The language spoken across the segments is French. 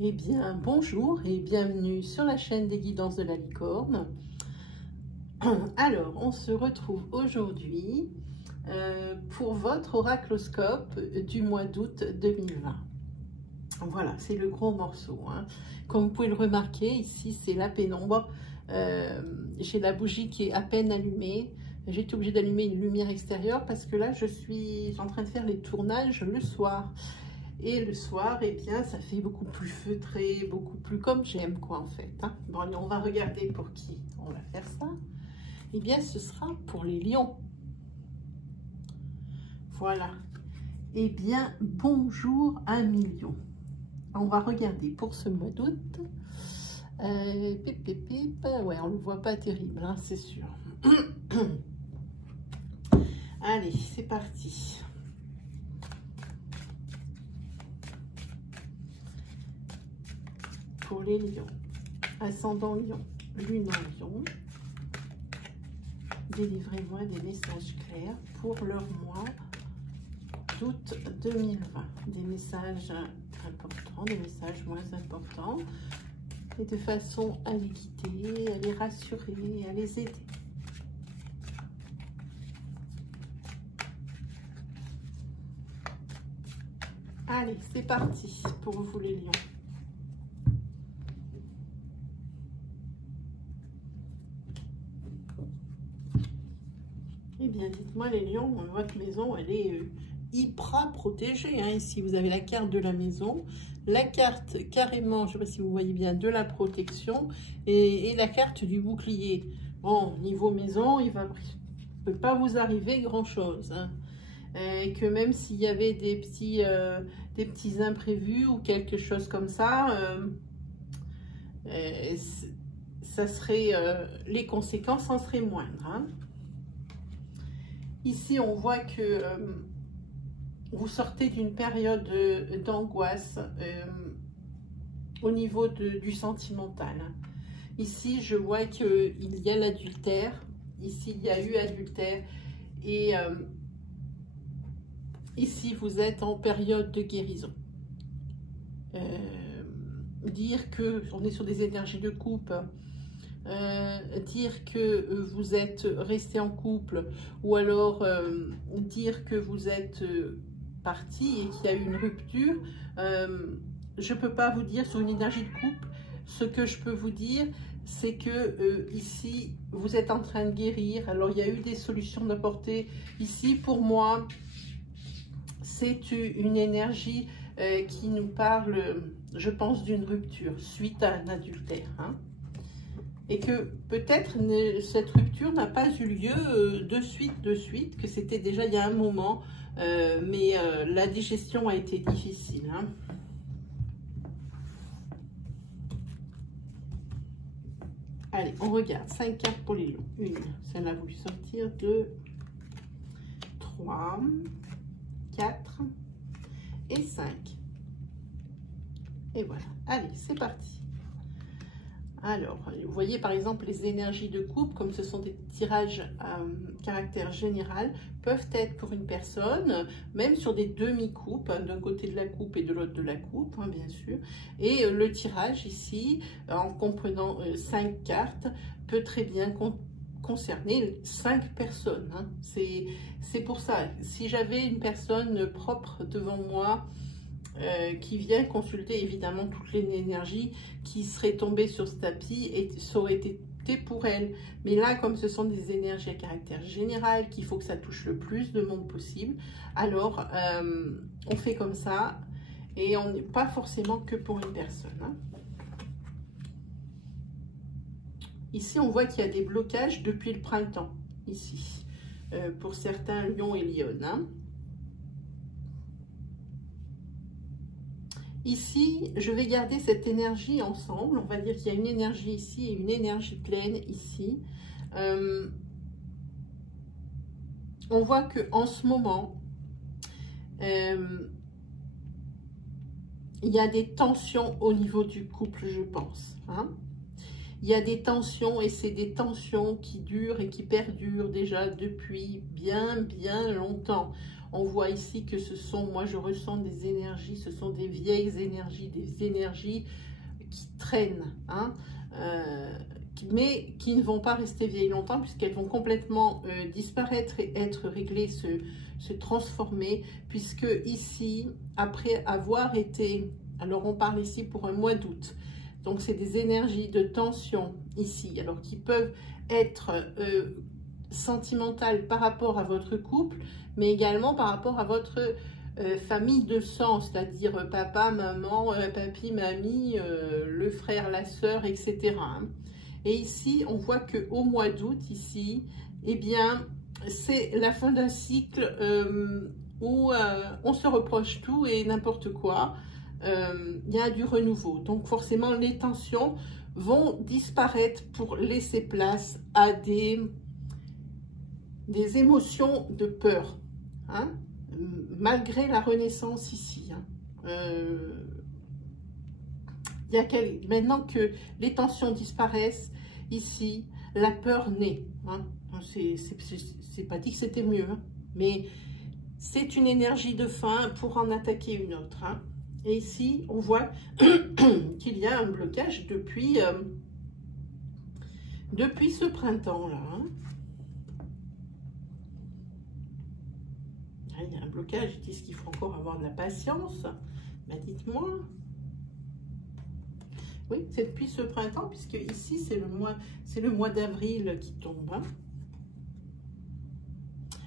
Eh bien, bonjour et bienvenue sur la chaîne des guidances de la licorne. Alors, on se retrouve aujourd'hui pour votre oracloscope du mois d'août 2020. Voilà, c'est le gros morceau, hein. Comme vous pouvez le remarquer, ici, c'est la pénombre. J'ai la bougie qui est à peine allumée. J'ai été obligée d'allumer une lumière extérieure parce que là, je suis en train de faire les tournages le soir. Et le soir, eh bien, ça fait beaucoup plus feutré, beaucoup plus comme j'aime, quoi, en fait, hein. Bon, allez, on va regarder pour qui on va faire ça. Eh bien, ce sera pour les lions. Voilà. Eh bien, bonjour à million. On va regarder pour ce mois d'août. Ouais, on ne le voit pas terrible, hein, c'est sûr. Allez, c'est parti. Pour les lions, ascendant lion, lune en lion, délivrez-moi des messages clairs pour leur mois d'août 2020. Des messages importants, des messages moins importants, et de façon à les guider, à les rassurer, à les aider. Allez, c'est parti pour vous les lions. Eh bien, dites-moi les lions, votre maison, elle est hyper protégée, hein. Ici, vous avez la carte de la maison, la carte carrément, je ne sais pas si vous voyez bien, de la protection et la carte du bouclier. Bon, niveau maison, il ne peut pas vous arriver grand-chose, hein. Et que même s'il y avait des petits imprévus ou quelque chose comme ça, ça serait, les conséquences en seraient moindres, hein. Ici, on voit que vous sortez d'une période d'angoisse au niveau du sentimental. Ici, je vois qu'il y a l'adultère. Ici, il y a eu adultère. Et ici, vous êtes en période de guérison. Dire qu'on est sur des énergies de couple, dire que vous êtes resté en couple, ou alors dire que vous êtes parti et qu'il y a eu une rupture, je ne peux pas vous dire sur une énergie de couple. Ce que je peux vous dire, c'est que ici, vous êtes en train de guérir. Alors, il y a eu des solutions d'apporter. Ici, pour moi, c'est une énergie qui nous parle, je pense, d'une rupture suite à un adultère, hein. Et que peut-être cette rupture n'a pas eu lieu de suite, que c'était déjà il y a un moment, mais la digestion a été difficile, hein. Allez, on regarde 5 cartes pour les lions. Une, celle-là a voulu sortir, 2, 3, 4 et 5. Et voilà, allez, c'est parti. Alors, vous voyez par exemple les énergies de couple, comme ce sont des tirages à caractère général, peuvent être pour une personne, même sur des demi-coupes, hein, d'un côté de la coupe et de l'autre de la coupe, hein, bien sûr. Et le tirage ici, en comprenant 5 cartes, peut très bien concerner 5 personnes, hein. C'est pour ça, si j'avais une personne propre devant moi, qui vient consulter évidemment toutes les énergies qui seraient tombées sur ce tapis, et ça aurait été pour elle. Mais là, comme ce sont des énergies à caractère général, qu'il faut que ça touche le plus de monde possible, alors on fait comme ça, et on n'est pas forcément que pour une personne, hein. Ici, on voit qu'il y a des blocages depuis le printemps, ici, pour certains lions et lionnes, hein. Ici, je vais garder cette énergie ensemble. On va dire qu'il y a une énergie ici et une énergie pleine ici. On voit qu'en ce moment, il y a des tensions au niveau du couple, je pense, hein. Il y a des tensions, et c'est des tensions qui durent et qui perdurent déjà depuis bien longtemps. On voit ici que ce sont, moi je ressens des énergies, ce sont des vieilles énergies, des énergies qui traînent, hein, mais qui ne vont pas rester vieilles longtemps puisqu'elles vont complètement disparaître et être réglées, se transformer, puisque ici, après avoir été, alors on parle ici pour un mois d'août, donc c'est des énergies de tension ici, alors qui peuvent être sentimentales par rapport à votre couple, mais également par rapport à votre famille de sang, c'est-à-dire papa, maman, papy, mamie, le frère, la sœur, etc. Et ici, on voit qu'au mois d'août, ici, eh bien, c'est la fin d'un cycle où on se reproche tout et n'importe quoi. Il y a du renouveau. Donc, forcément, les tensions vont disparaître pour laisser place à des émotions de peur, hein, malgré la renaissance ici. Hein. Maintenant que les tensions disparaissent, ici, la peur naît. Hein. C'est pas dit que c'était mieux, hein, mais c'est une énergie de fin pour en attaquer une autre. Hein. Et ici, on voit qu'il y a un blocage depuis ce printemps-là. Hein. Il y a un blocage, ils disent qu'il faut encore avoir de la patience. Ben, dites-moi. Oui, c'est depuis ce printemps, puisque ici, c'est le mois d'avril qui tombe. Hein.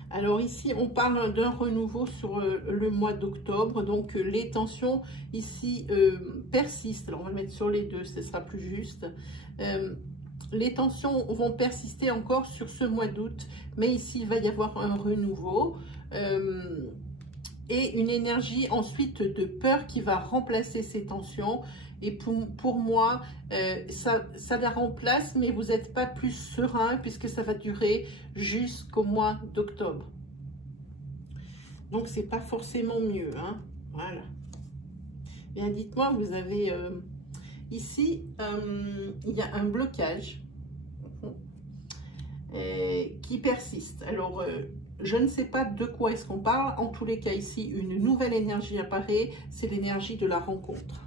Alors ici, on parle d'un renouveau sur le mois d'octobre, donc les tensions ici persistent. Alors on va le mettre sur les deux, ce sera plus juste. Les tensions vont persister encore sur ce mois d'août, mais ici, il va y avoir un renouveau et une énergie ensuite de peur qui va remplacer ces tensions. Et pour moi, ça la remplace, mais vous n'êtes pas plus serein puisque ça va durer jusqu'au mois d'octobre. Donc, c'est pas forcément mieux. Hein. Voilà. Bien, dites-moi, vous avez ici, il y a un blocage qui persiste. Alors, je ne sais pas de quoi est-ce qu'on parle. En tous les cas, ici, une nouvelle énergie apparaît. C'est l'énergie de la rencontre.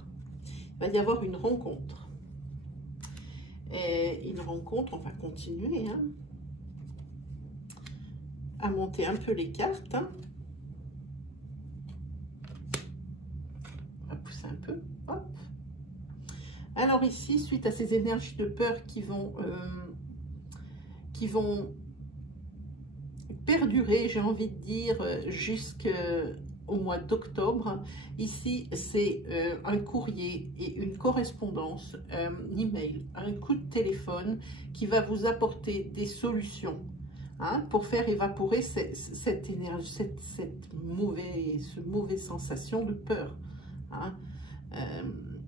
Il va y avoir une rencontre. Et une rencontre, on va continuer hein, à monter un peu les cartes. Hein. On va pousser un peu. Hop. Alors ici, suite à ces énergies de peur qui vont perdurer, j'ai envie de dire, jusqu'au mois d'octobre. Ici, c'est un courrier et une correspondance, un email, un coup de téléphone qui va vous apporter des solutions hein, pour faire évaporer cette énergie, cette mauvaise sensation de peur. Hein.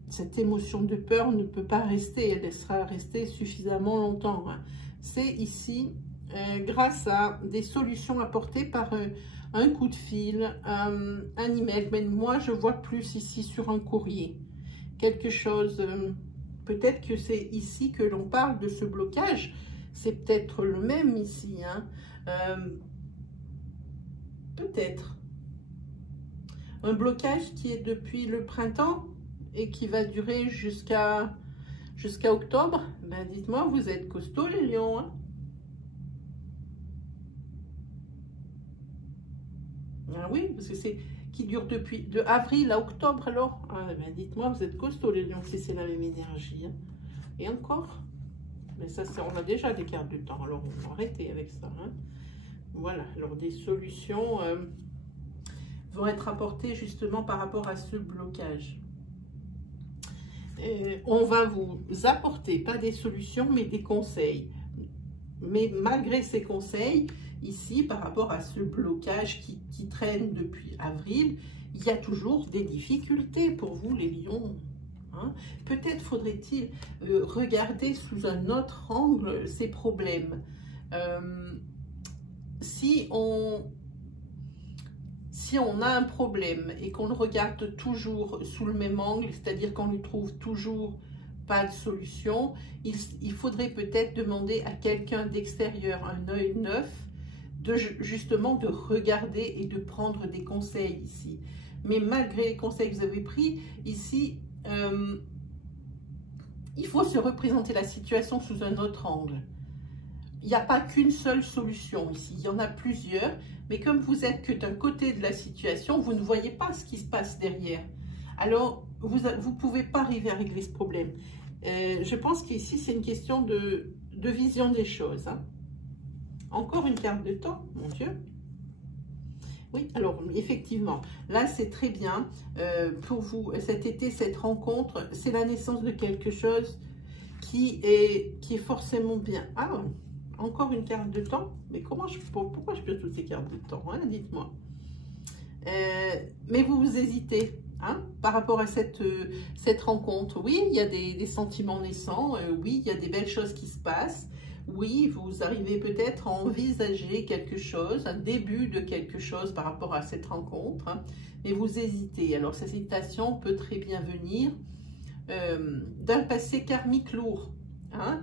Cette émotion de peur ne peut pas rester, elle sera restée suffisamment longtemps. Hein. C'est ici, grâce à des solutions apportées par un coup de fil, un email, mais moi je vois plus ici sur un courrier. Quelque chose, peut-être que c'est ici que l'on parle de ce blocage, c'est peut-être le même ici, hein. Peut-être. Un blocage qui est depuis le printemps et qui va durer jusqu'à octobre. Ben dites-moi, vous êtes costauds les lions, hein. Ah oui, parce que c'est qui dure depuis de avril à octobre alors. Ah, ben dites-moi, vous êtes costauds les lions si c'est la même énergie. Hein. Et encore. Mais ça, on a déjà des cartes du temps, alors on va arrêter avec ça. Hein. Voilà, alors des solutions vont être apportées justement par rapport à ce blocage. On va vous apporter, pas des solutions, mais des conseils. Mais malgré ces conseils, ici, par rapport à ce blocage qui traîne depuis avril, il y a toujours des difficultés pour vous, les lions. Hein. Peut-être faudrait-il regarder sous un autre angle ces problèmes. Si on a un problème et qu'on le regarde toujours sous le même angle, c'est-à-dire qu'on ne trouve toujours pas de solution, il faudrait peut-être demander à quelqu'un d'extérieur, un œil neuf, justement de regarder et de prendre des conseils ici. Mais malgré les conseils que vous avez pris, ici, il faut se représenter la situation sous un autre angle. Il n'y a pas qu'une seule solution ici, il y en a plusieurs, mais comme vous êtes que d'un côté de la situation, vous ne voyez pas ce qui se passe derrière. Alors, vous ne pouvez pas arriver à régler ce problème. Je pense qu'ici, c'est une question de vision des choses. Hein. Encore une carte de temps, mon Dieu. Oui, alors effectivement, là c'est très bien pour vous cet été, cette rencontre, c'est la naissance de quelque chose qui est forcément bien. Ah, encore une carte de temps, mais pourquoi je peux toutes ces cartes de temps, hein, dites-moi. Mais vous hésitez hein, par rapport à cette rencontre. Oui, il y a des sentiments naissants, oui, il y a des belles choses qui se passent. Oui, vous arrivez peut-être à envisager quelque chose, un début de quelque chose par rapport à cette rencontre, hein, mais vous hésitez. Alors, cette hésitation peut très bien venir d'un passé karmique lourd. Hein.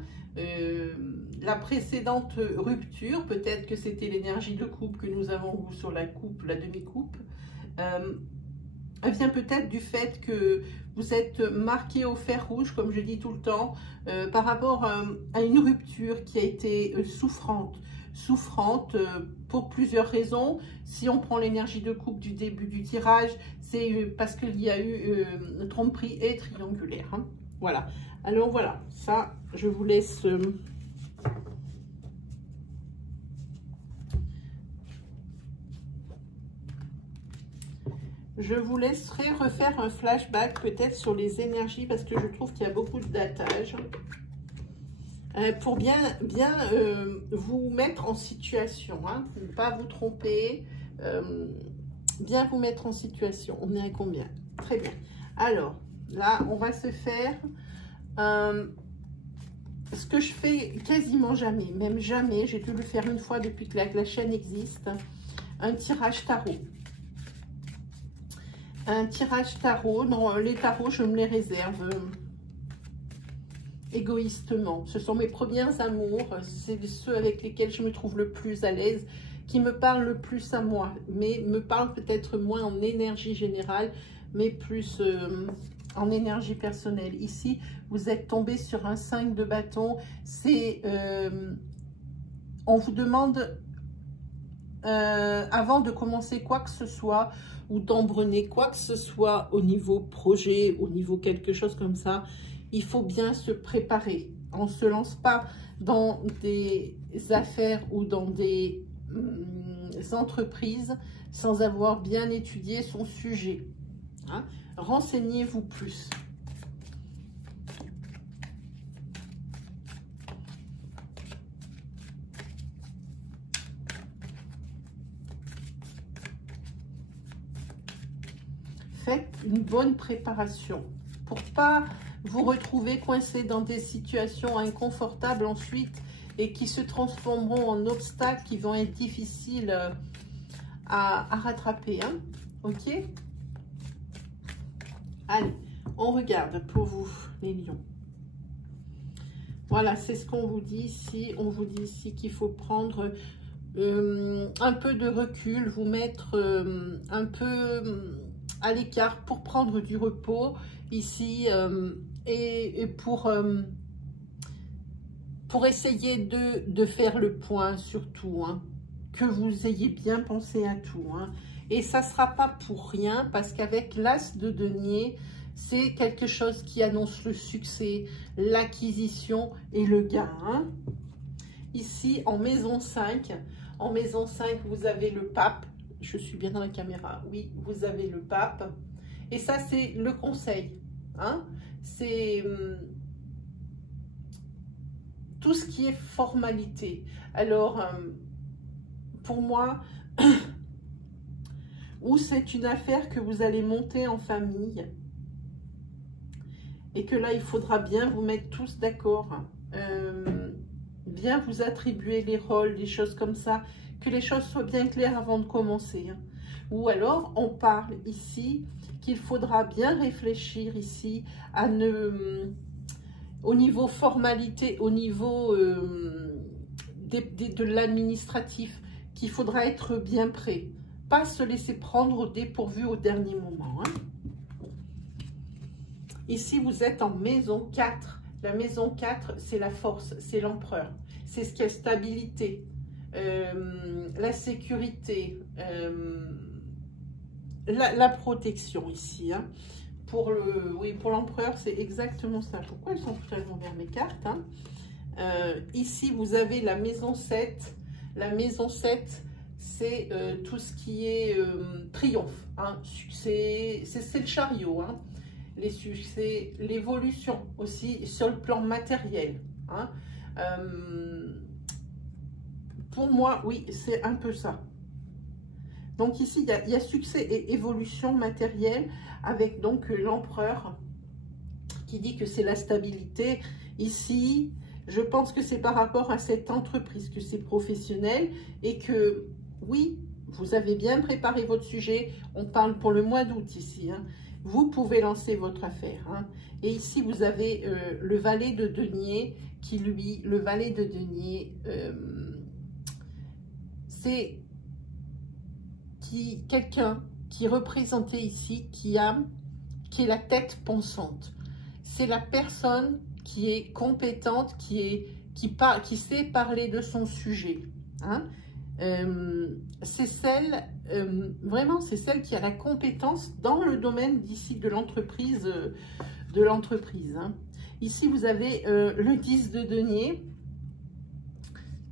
La précédente rupture, peut-être que c'était l'énergie de coupe que nous avons sur la coupe, la demi-coupe, elle vient peut-être du fait que vous êtes marqué au fer rouge, comme je dis tout le temps, par rapport à une rupture qui a été souffrante. Souffrante pour plusieurs raisons. Si on prend l'énergie de coupe du début du tirage, c'est parce qu'il y a eu tromperie et triangulaire. Hein. Voilà. Alors voilà, ça, je vous laisse... Je vous laisserai refaire un flashback peut-être sur les énergies parce que je trouve qu'il y a beaucoup de datage pour bien vous mettre en situation, hein, pour ne pas vous tromper, bien vous mettre en situation. On est à combien? Très bien. Alors, là, on va se faire ce que je fais quasiment jamais, même jamais, j'ai dû le faire une fois depuis que la chaîne existe, un tirage tarot. Un tirage tarot, non, les tarots, je me les réserve égoïstement. Ce sont mes premiers amours, c'est ceux avec lesquels je me trouve le plus à l'aise, qui me parlent le plus à moi, mais me parlent peut-être moins en énergie générale, mais plus en énergie personnelle. Ici, vous êtes tombé sur un 5 de bâton, c'est... on vous demande... avant de commencer quoi que ce soit ou d'embrunner quoi que ce soit au niveau projet, au niveau quelque chose comme ça, il faut bien se préparer. On ne se lance pas dans des affaires ou dans des entreprises sans avoir bien étudié son sujet. Hein? Renseignez-vous plus. Faites une bonne préparation pour pas vous retrouver coincé dans des situations inconfortables ensuite et qui se transformeront en obstacles qui vont être difficiles à rattraper. Hein? Ok? Allez, on regarde pour vous, les lions. Voilà, c'est ce qu'on vous dit ici. On vous dit ici qu'il faut prendre un peu de recul, vous mettre un peu... à l'écart pour prendre du repos ici et pour essayer de faire le point surtout, hein, que vous ayez bien pensé à tout. Hein. Et ça ne sera pas pour rien parce qu'avec l'as de denier, c'est quelque chose qui annonce le succès, l'acquisition et le gain. Hein. Ici, en maison 5, vous avez le pape. Je suis bien dans la caméra. Oui, vous avez le pape. Et ça, c'est le conseil. Hein? C'est tout ce qui est formalité. Alors, pour moi, ou c'est une affaire que vous allez monter en famille et que là, il faudra bien vous mettre tous d'accord. Bien vous attribuer les rôles, des choses comme ça, que les choses soient bien claires avant de commencer. Hein. Ou alors, on parle ici qu'il faudra bien réfléchir ici à au niveau formalité, au niveau de l'administratif, qu'il faudra être bien prêt. Pas se laisser prendre au dépourvu au dernier moment. Hein. Ici, vous êtes en maison 4. La maison 4, c'est la force, c'est l'empereur. C'est ce qui est stabilité, la sécurité, la protection ici. Hein. Pour l'empereur, c'est exactement ça. Pourquoi elles sont totalement vers mes cartes, hein. Ici, vous avez la maison 7. La maison 7, c'est tout ce qui est triomphe, hein, succès, c'est le chariot, hein, les succès, l'évolution aussi sur le plan matériel. Hein. Pour moi, oui, c'est un peu ça. Donc ici, il y a succès et évolution matérielle avec donc l'empereur qui dit que c'est la stabilité. Ici, je pense que c'est par rapport à cette entreprise, que c'est professionnel et que, oui, vous avez bien préparé votre sujet. On parle pour le mois d'août ici. Hein. Vous pouvez lancer votre affaire. Hein. Et ici, vous avez le valet de denier qui, lui, le valet de denier, c'est quelqu'un qui est représenté ici, qui est la tête pensante. C'est la personne qui est compétente, qui sait parler de son sujet. Hein. C'est celle, vraiment, c'est celle qui a la compétence dans le domaine d'ici de l'entreprise. Hein. Ici, vous avez le 10 de denier.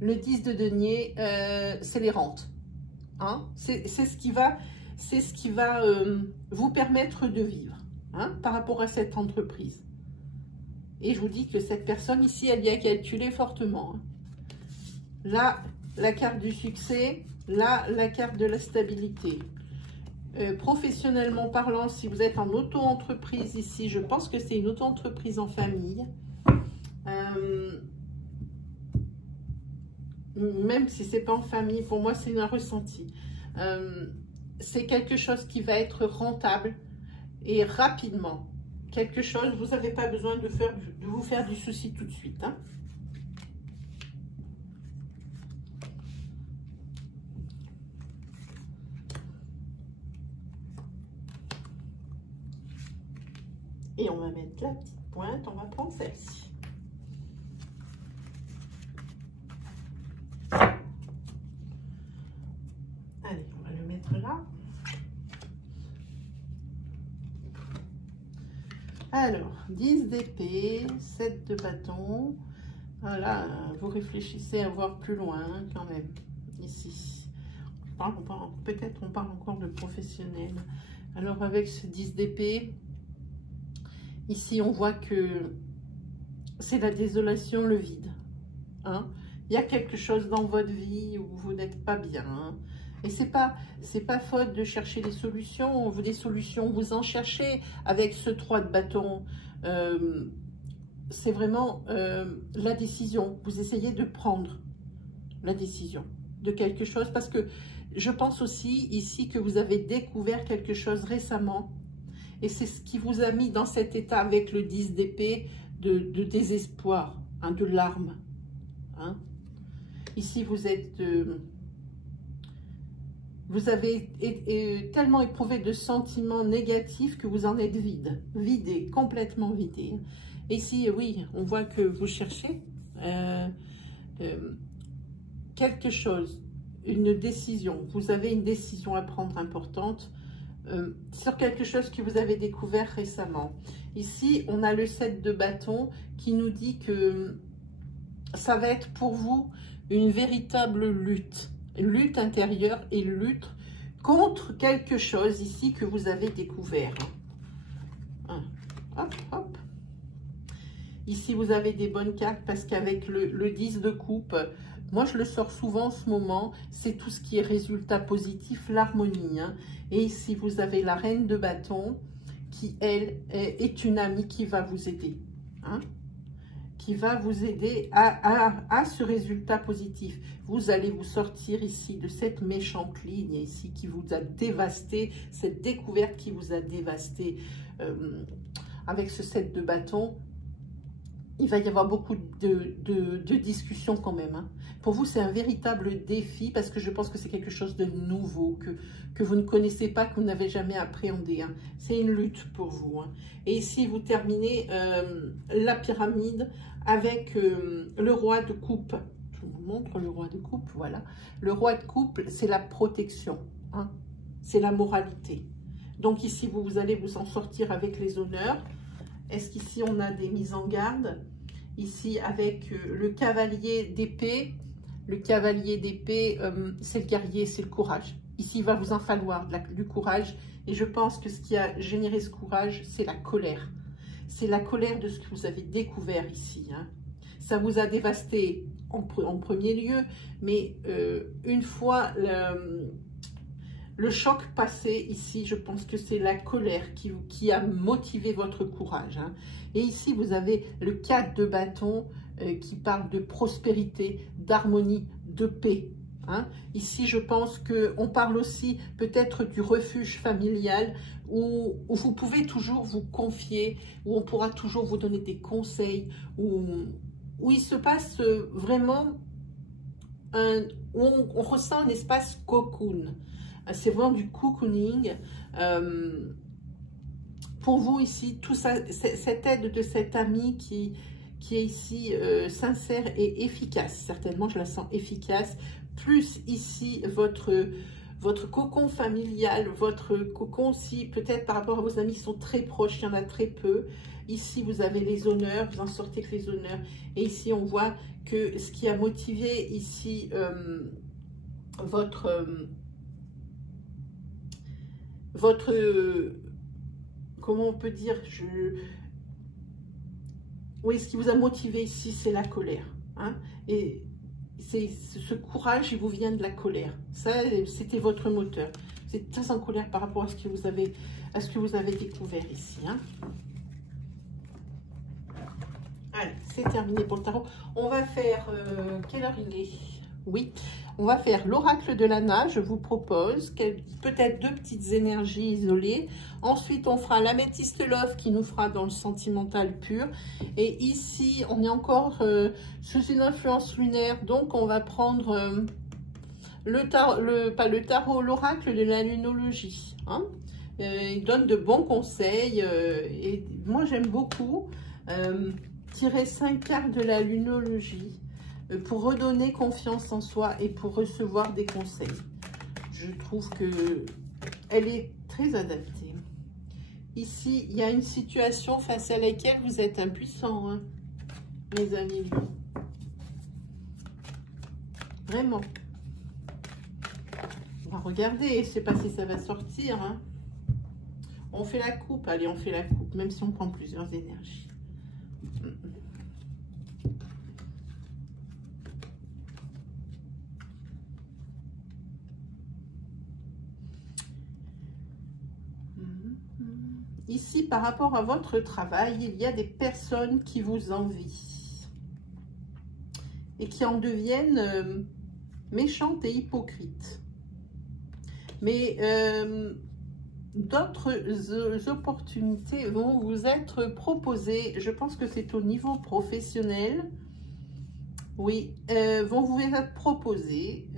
Le 10 de denier, c'est les rentes. Hein. C'est ce qui va vous permettre de vivre, hein, par rapport à cette entreprise. Et je vous dis que cette personne ici, elle y a calculé fortement. Hein. Là, la carte du succès. Là, la carte de la stabilité. Professionnellement parlant, si vous êtes en auto-entreprise ici, je pense que c'est une auto-entreprise en famille. Même si c'est pas en famille, pour moi, c'est un ressenti. C'est quelque chose qui va être rentable et rapidement. Quelque chose, vous n'avez pas besoin de vous faire du souci tout de suite. Hein. Et on va mettre la petite pointe, on va prendre celle-ci. Allez, on va le mettre là. Alors, 10 d'épée, 7 de bâton. Voilà, vous réfléchissez à voir plus loin hein, quand même, ici. Peut-être on parle encore de professionnel. Alors, avec ce 10 d'épée, ici, on voit que c'est la désolation, le vide. Hein. Il y a quelque chose dans votre vie où vous n'êtes pas bien. Hein. Et c'est pas faute de chercher des solutions. Des solutions, vous en cherchez avec ce 3 de bâton. C'est vraiment la décision. Vous essayez de prendre la décision de quelque chose. Parce que je pense aussi ici que vous avez découvert quelque chose récemment. Et c'est ce qui vous a mis dans cet état avec le 10 d'épée de désespoir, hein, de larmes. Hein. Ici, vous êtes... vous avez tellement éprouvé de sentiments négatifs que vous en êtes vidé, complètement vidé. Et ici, oui, on voit que vous cherchez quelque chose, une décision. Vous avez une décision à prendre importante sur quelque chose que vous avez découvert récemment. Ici, on a le 7 de bâton qui nous dit que ça va être pour vous une véritable lutte. Lutte intérieure et lutte contre quelque chose ici que vous avez découvert. Hop, hop. Ici, vous avez des bonnes cartes parce qu'avec le 10 de coupe, moi, je le sors souvent en ce moment, c'est tout ce qui est résultat positif, l'harmonie. Hein. Et ici, vous avez la reine de bâton qui, elle, est une amie qui va vous aider. Hein. Qui va vous aider à ce résultat positif. Vous allez vous sortir ici de cette méchante ligne ici qui vous a dévasté, cette découverte qui vous a dévasté avec ce 7 de bâton. il va y avoir beaucoup de discussions quand même. Hein. Pour vous, c'est un véritable défi parce que je pense que c'est quelque chose de nouveau, que vous ne connaissez pas, que vous n'avez jamais appréhendé. Hein. C'est une lutte pour vous. Hein. Et ici, vous terminez la pyramide avec le roi de coupe. Je vous montre le roi de coupe, voilà. Le roi de coupe, c'est la protection, hein. C'est la moralité. Donc ici, vous allez vous en sortir avec les honneurs. Est-ce qu'ici, on a des mises en garde? Ici, avec le cavalier d'épée. Le cavalier d'épée, c'est le guerrier, c'est le courage. Ici, il va vous en falloir du courage. Et je pense que ce qui a généré ce courage, c'est la colère. C'est la colère de ce que vous avez découvert ici. Hein. Ça vous a dévasté en premier lieu, mais une fois le choc passé ici, je pense que c'est la colère qui a motivé votre courage. Hein. Et ici, vous avez le 4 de bâton qui parle de prospérité, d'harmonie, de paix. Hein. Ici, je pense qu'on parle aussi peut-être du refuge familial où vous pouvez toujours vous confier, où on pourra toujours vous donner des conseils, où il se passe vraiment, où on ressent un espace cocoon. C'est vraiment du cocooning. Pour vous ici, tout ça, cette aide de cet ami qui est ici sincère et efficace. Certainement, je la sens efficace. Plus ici, votre cocon familial, votre cocon, si peut-être par rapport à vos amis qui sont très proches, il y en a très peu. Ici, vous avez les honneurs, vous en sortez avec les honneurs. Et ici, on voit que ce qui a motivé ici comment on peut dire, oui, ce qui vous a motivé ici, c'est la colère. Hein, et ce courage, il vous vient de la colère. Ça, c'était votre moteur. Vous êtes très en colère par rapport à ce que vous avez découvert ici. Hein. Allez, c'est terminé pour le tarot. On va faire, quelle heure il est? Oui, on va faire l'oracle de l'Anna. Je vous propose peut-être 2 petites énergies isolées. Ensuite, on fera l'améthyste love qui nous fera dans le sentimental pur. Et ici, on est encore sous une influence lunaire. Donc, on va prendre l'oracle de la lunologie. Hein. Il donne de bons conseils. Et moi, j'aime beaucoup tirer 5 cartes de la lunologie pour redonner confiance en soi et pour recevoir des conseils. Je trouve que elle est très adaptée. Ici, il y a une situation face à laquelle vous êtes impuissant, hein, mes amis. Vraiment. On va regarder, je ne sais pas si ça va sortir. Hein. On fait la coupe, allez, on fait la coupe, même si on prend plusieurs énergies. Ici, par rapport à votre travail, il y a des personnes qui vous envient et qui en deviennent méchantes et hypocrites. Mais d'autres opportunités vont vous être proposées. Je pense que c'est au niveau professionnel. Oui, vont vous être proposées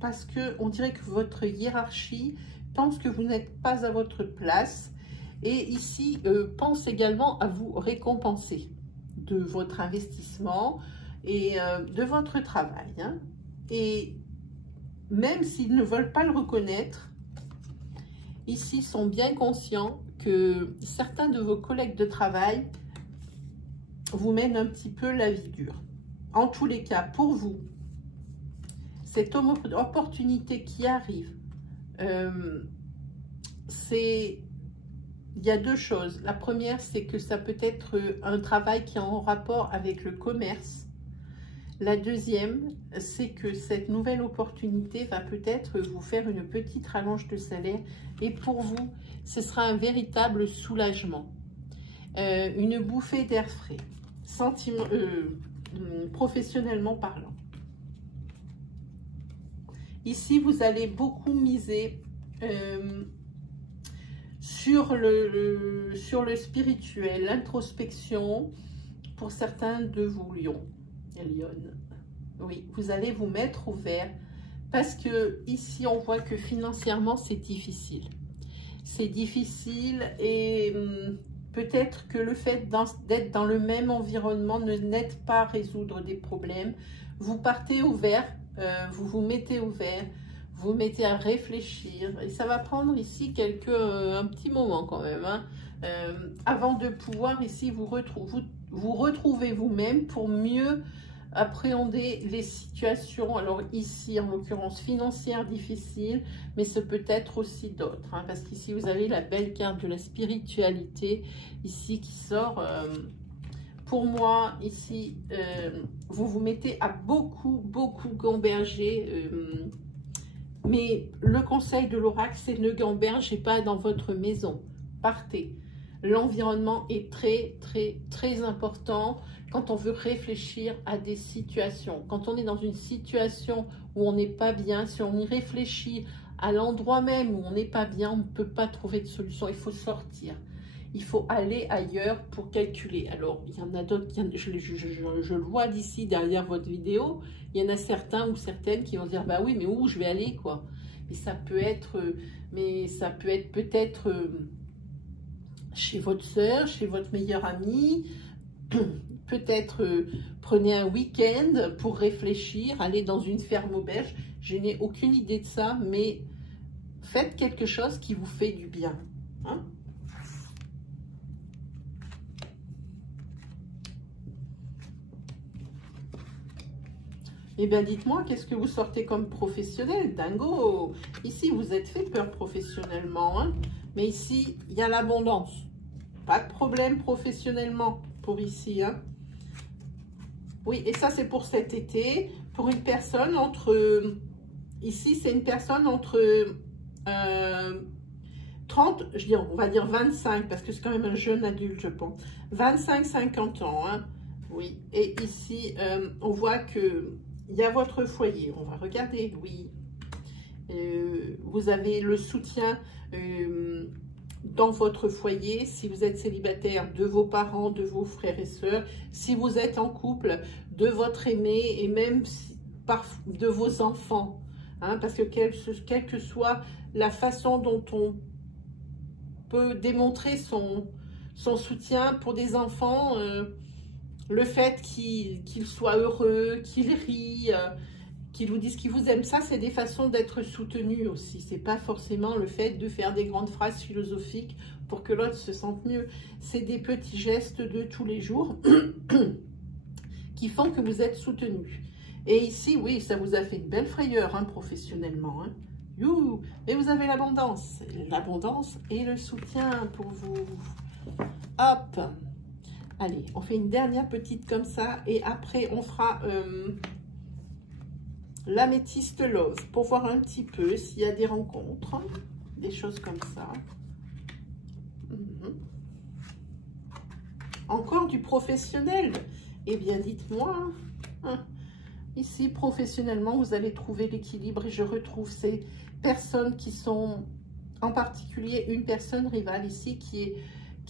parce qu'on dirait que votre hiérarchie pense que vous n'êtes pas à votre place. Et ici, pense également à vous récompenser de votre investissement et de votre travail. Hein. Et même s'ils ne veulent pas le reconnaître, ici, sont bien conscients que certains de vos collègues de travail vous mènent un petit peu la vie dure. En tous les cas, pour vous, cette opportunité qui arrive, il y a 2 choses. La première, c'est que ça peut être un travail qui est en rapport avec le commerce. La deuxième, c'est que cette nouvelle opportunité va peut-être vous faire une petite rallonge de salaire. Et pour vous, ce sera un véritable soulagement. Une bouffée d'air frais, professionnellement parlant. Ici, vous allez beaucoup miser sur le spirituel, l'introspection, pour certains de vous, Lion et Lyon. Oui, vous allez vous mettre au vert parce que ici, on voit que financièrement, c'est difficile. C'est difficile et peut-être que le fait d'être dans le même environnement ne n'aide pas à résoudre des problèmes. Vous partez au vert, vous vous mettez au vert, vous mettez à réfléchir et ça va prendre ici un petit moment quand même, hein, avant de pouvoir ici vous retrouver vous-même pour mieux appréhender les situations. Alors ici en l'occurrence financières difficiles, mais ce peut être aussi d'autres, hein, parce qu'ici vous avez la belle carte de la spiritualité ici qui sort. Pour moi ici vous vous mettez à beaucoup gamberger, mais le conseil de l'oracle c'est ne gambergez pas dans votre maison, partez. L'environnement est très important quand on veut réfléchir à des situations. Quand on est dans une situation où on n'est pas bien, si on y réfléchit à l'endroit même où on n'est pas bien, on ne peut pas trouver de solution. Il faut sortir. Il faut aller ailleurs pour calculer. Alors, il y en a d'autres, je le vois d'ici derrière votre vidéo, il y en a certains ou certaines qui vont dire, bah oui, mais où je vais aller, quoi. Et ça peut être, peut-être chez votre soeur, chez votre meilleure amie, peut-être prenez un week-end pour réfléchir, aller dans une ferme auberge. Je n'ai aucune idée de ça, mais faites quelque chose qui vous fait du bien. Hein? Eh bien, dites-moi, qu'est-ce que vous sortez comme professionnel? Dingo! Ici, vous êtes fait peur professionnellement, hein? Mais ici, il y a l'abondance. Pas de problème professionnellement pour ici, hein? Oui, et ça, c'est pour cet été. Pour une personne entre... Ici, c'est une personne entre 30, on va dire 25, parce que c'est quand même un jeune adulte, je pense. 25-50 ans, hein? Oui, et ici, on voit que... il y a votre foyer, on va regarder, oui. Vous avez le soutien dans votre foyer, si vous êtes célibataire, de vos parents, de vos frères et sœurs. Si vous êtes en couple, de votre aimé et même de vos enfants. Hein, parce que quelle que soit la façon dont on peut démontrer son soutien pour des enfants, le fait qu'ils soient heureux, qu'ils rient, qu'ils vous disent qu'ils vous aiment, ça, c'est des façons d'être soutenu aussi. C'est pas forcément le fait de faire des grandes phrases philosophiques pour que l'autre se sente mieux. C'est des petits gestes de tous les jours qui font que vous êtes soutenu. Et ici, oui, ça vous a fait une belle frayeur, hein, professionnellement. Hein. Youhou. Et vous avez l'abondance. L'abondance et le soutien pour vous. Hop. Allez, on fait une dernière petite comme ça. Et après, on fera l'améthyste love pour voir un petit peu s'il y a des rencontres, des choses comme ça. Encore du professionnel. Eh bien, dites-moi, hein, ici, professionnellement, vous allez trouver l'équilibre et je retrouve ces personnes qui sont, en particulier, une personne rivale ici qui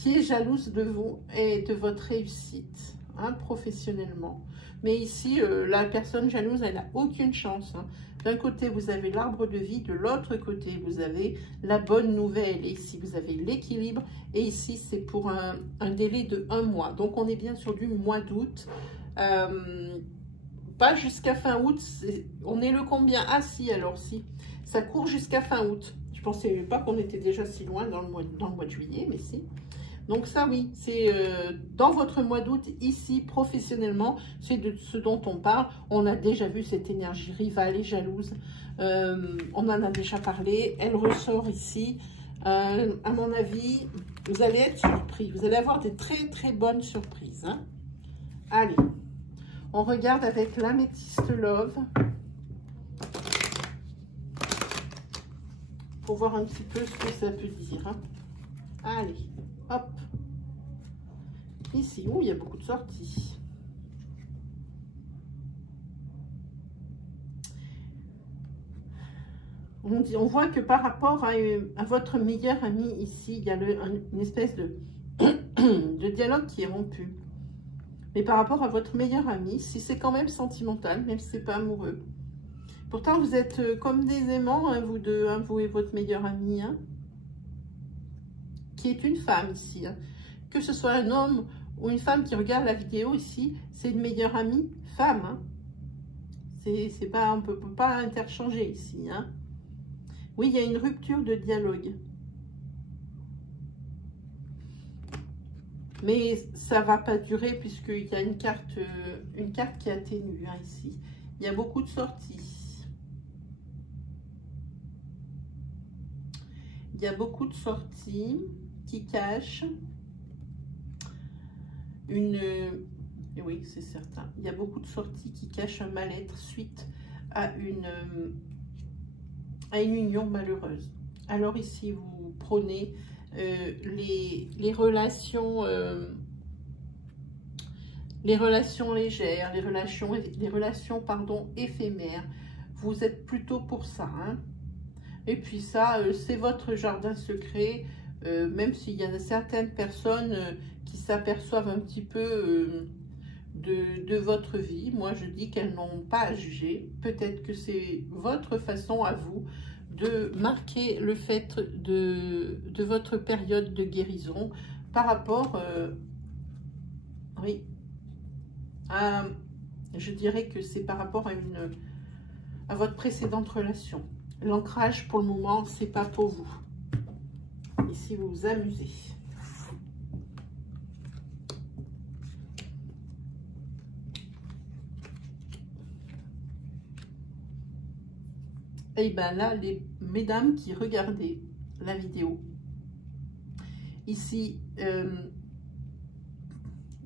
est jalouse de vous et de votre réussite, hein, professionnellement. Mais ici, la personne jalouse, elle n'a aucune chance. Hein. D'un côté, vous avez l'arbre de vie. De l'autre côté, vous avez la bonne nouvelle. Et ici, vous avez l'équilibre. Et ici, c'est pour un délai de 1 mois. Donc, on est bien sur du mois d'août. Pas jusqu'à fin août. On est le combien? Ah si, alors si. Ça court jusqu'à fin août. Je ne pensais pas qu'on était déjà si loin dans le mois de juillet, mais si. Donc ça, oui, c'est dans votre mois d'août, ici, professionnellement, c'est de ce dont on parle. On a déjà vu cette énergie rivale et jalouse. On en a déjà parlé. Elle ressort ici. À mon avis, vous allez être surpris. Vous allez avoir des très bonnes surprises. Hein. Allez, on regarde avec l'améthyste love. Pour voir un petit peu ce que ça peut dire. Hein. Allez. Hop. Ici, où il y a beaucoup de sorties. On voit que par rapport à votre meilleur ami ici, il y a une espèce de dialogue qui est rompu. Mais par rapport à votre meilleur ami, si c'est quand même sentimental, même si c'est pas amoureux. Pourtant, vous êtes comme des aimants, hein, vous deux, hein, vous et votre meilleur ami, hein, qui est une femme ici. Hein. Que ce soit un homme ou une femme qui regarde la vidéo ici, c'est une meilleure amie femme. Hein. C'est pas, on peut pas interchanger ici. Hein. Oui, il y a une rupture de dialogue. Mais ça va pas durer puisqu'il y a une carte qui atténue hein, ici. Il y a beaucoup de sorties. Il y a beaucoup de sorties qui cachent une... Oui, c'est certain. Il y a beaucoup de sorties qui cachent un mal-être suite à une union malheureuse. Alors ici, vous prenez les relations légères, les relations pardon, éphémères. Vous êtes plutôt pour ça. Hein. Et puis ça, c'est votre jardin secret, même s'il y a certaines personnes qui s'aperçoivent un petit peu de votre vie. Moi, je dis qu'elles n'ont pas à juger. Peut-être que c'est votre façon à vous de marquer le fait de votre période de guérison par rapport, oui, je dirais que c'est par rapport à votre précédente relation. L'ancrage, pour le moment, c'est pas pour vous. Ici, vous vous amusez. Et bien là, les mesdames qui regardaient la vidéo, ici,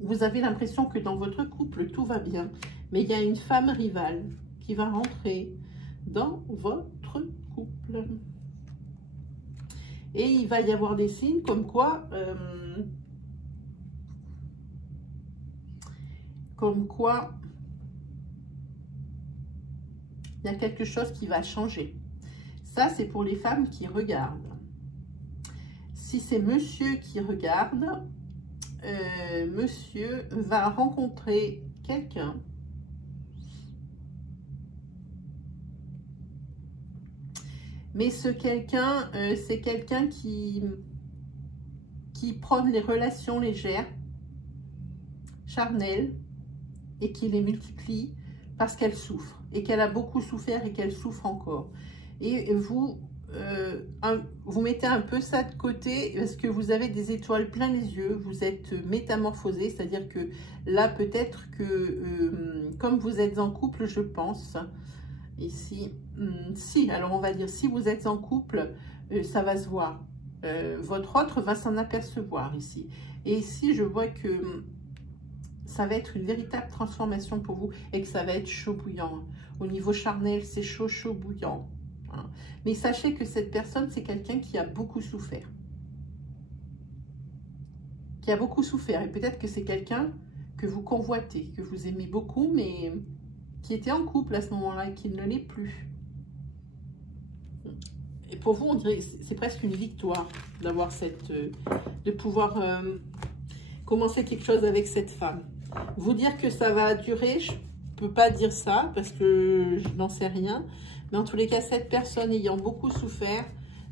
vous avez l'impression que dans votre couple, tout va bien. Mais il y a une femme rivale qui va rentrer dans votre couple. Et il va y avoir des signes comme quoi... il y a quelque chose qui va changer. Ça, c'est pour les femmes qui regardent. Si c'est monsieur qui regarde, monsieur va rencontrer quelqu'un mais ce quelqu'un, c'est quelqu'un qui prône les relations légères, charnelles, et qui les multiplie parce qu'elle souffre, et qu'elle a beaucoup souffert et qu'elle souffre encore. Et vous, vous mettez un peu ça de côté parce que vous avez des étoiles plein les yeux, vous êtes métamorphosé, c'est-à-dire que là, peut-être que, comme vous êtes en couple, je pense, ici, si, alors on va dire, si vous êtes en couple, ça va se voir. Votre autre va s'en apercevoir ici. Et ici, je vois que ça va être une véritable transformation pour vous et que ça va être chaud bouillant. Au niveau charnel, c'est chaud, chaud bouillant. Hein. Mais sachez que cette personne, c'est quelqu'un qui a beaucoup souffert. Qui a beaucoup souffert. Et peut-être que c'est quelqu'un que vous convoitez, que vous aimez beaucoup, mais qui était en couple à ce moment-là et qui ne l'est plus. Et pour vous, on dirait c'est presque une victoire d'avoir de pouvoir commencer quelque chose avec cette femme. Vous dire que ça va durer, je ne peux pas dire ça parce que je n'en sais rien. Mais en tous les cas, cette personne ayant beaucoup souffert,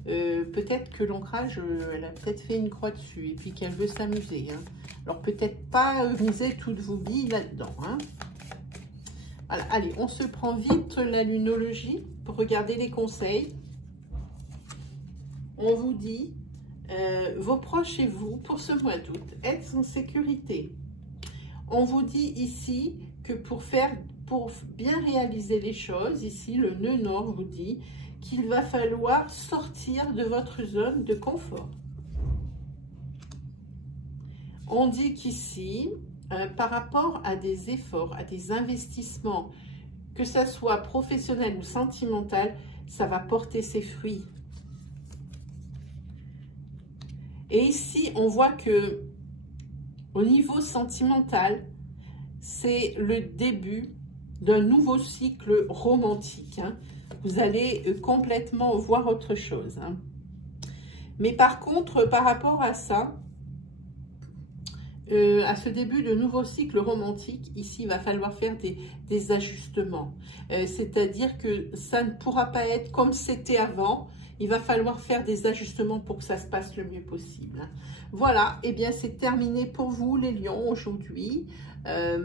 peut-être que l'ancrage, elle a peut-être fait une croix dessus et puis qu'elle veut s'amuser. Hein. Alors peut-être pas miser toutes vos billes là-dedans. Hein. Voilà, allez, on se prend vite la lunologie pour regarder les conseils. On vous dit, vos proches et vous, pour ce mois d'août, êtes en sécurité. On vous dit ici que pour bien réaliser les choses, ici, le nœud nord vous dit qu'il va falloir sortir de votre zone de confort. On dit qu'ici, par rapport à des efforts, à des investissements, que ça soit professionnel ou sentimental, ça va porter ses fruits. Et ici, on voit que au niveau sentimental, c'est le début d'un nouveau cycle romantique. Hein. Vous allez complètement voir autre chose. Hein. Mais par contre, par rapport à ça, à ce début de nouveau cycle romantique, ici, il va falloir faire des ajustements. C'est-à-dire que ça ne pourra pas être comme c'était avant. Il va falloir faire des ajustements pour que ça se passe le mieux possible. Voilà, et bien c'est terminé pour vous les lions aujourd'hui.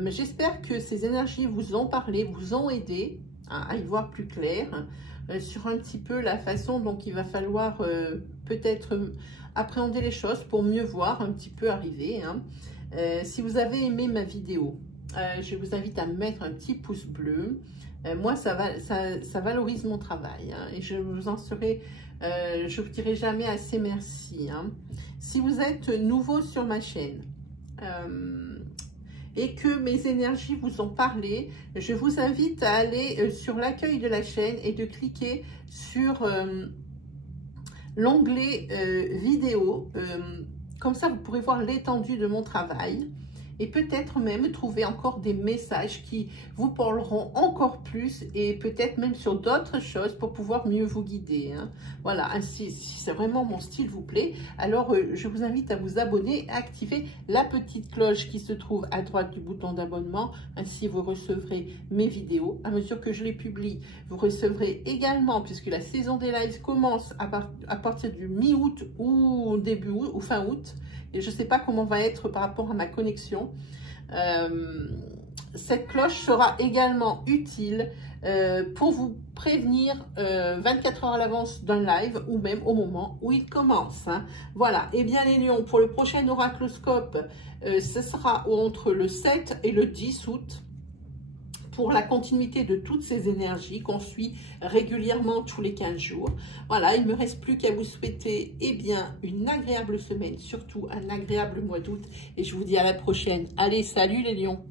J'espère que ces énergies vous ont parlé, vous ont aidé à y voir plus clair sur un petit peu la façon dont il va falloir peut-être appréhender les choses pour mieux voir un petit peu arriver. Si vous avez aimé ma vidéo, je vous invite à mettre un petit pouce bleu. Moi, ça valorise mon travail et je vous dirai jamais assez merci. Si vous êtes nouveau sur ma chaîne et que mes énergies vous ont parlé, je vous invite à aller sur l'accueil de la chaîne et de cliquer sur l'onglet vidéo. Comme ça, vous pourrez voir l'étendue de mon travail et peut-être même trouver encore des messages qui vous parleront encore plus et peut-être même sur d'autres choses pour pouvoir mieux vous guider. Voilà, ainsi, si c'est vraiment mon style vous plaît, alors je vous invite à vous abonner et à activer la petite cloche qui se trouve à droite du bouton d'abonnement. Ainsi, vous recevrez mes vidéos à mesure que je les publie. Vous recevrez également, puisque la saison des lives commence à partir du mi-août ou début août ou fin août, et je ne sais pas comment va être par rapport à ma connexion. Cette cloche sera également utile pour vous prévenir 24 heures à l'avance d'un live ou même au moment où il commence. Voilà, et bien les lions, pour le prochain oracloscope, ce sera entre le 7 et le 10 août. Pour la continuité de toutes ces énergies qu'on suit régulièrement tous les 15 jours. Voilà, il ne me reste plus qu'à vous souhaiter une agréable semaine, surtout un agréable mois d'août. Et je vous dis à la prochaine. Allez, salut les lions!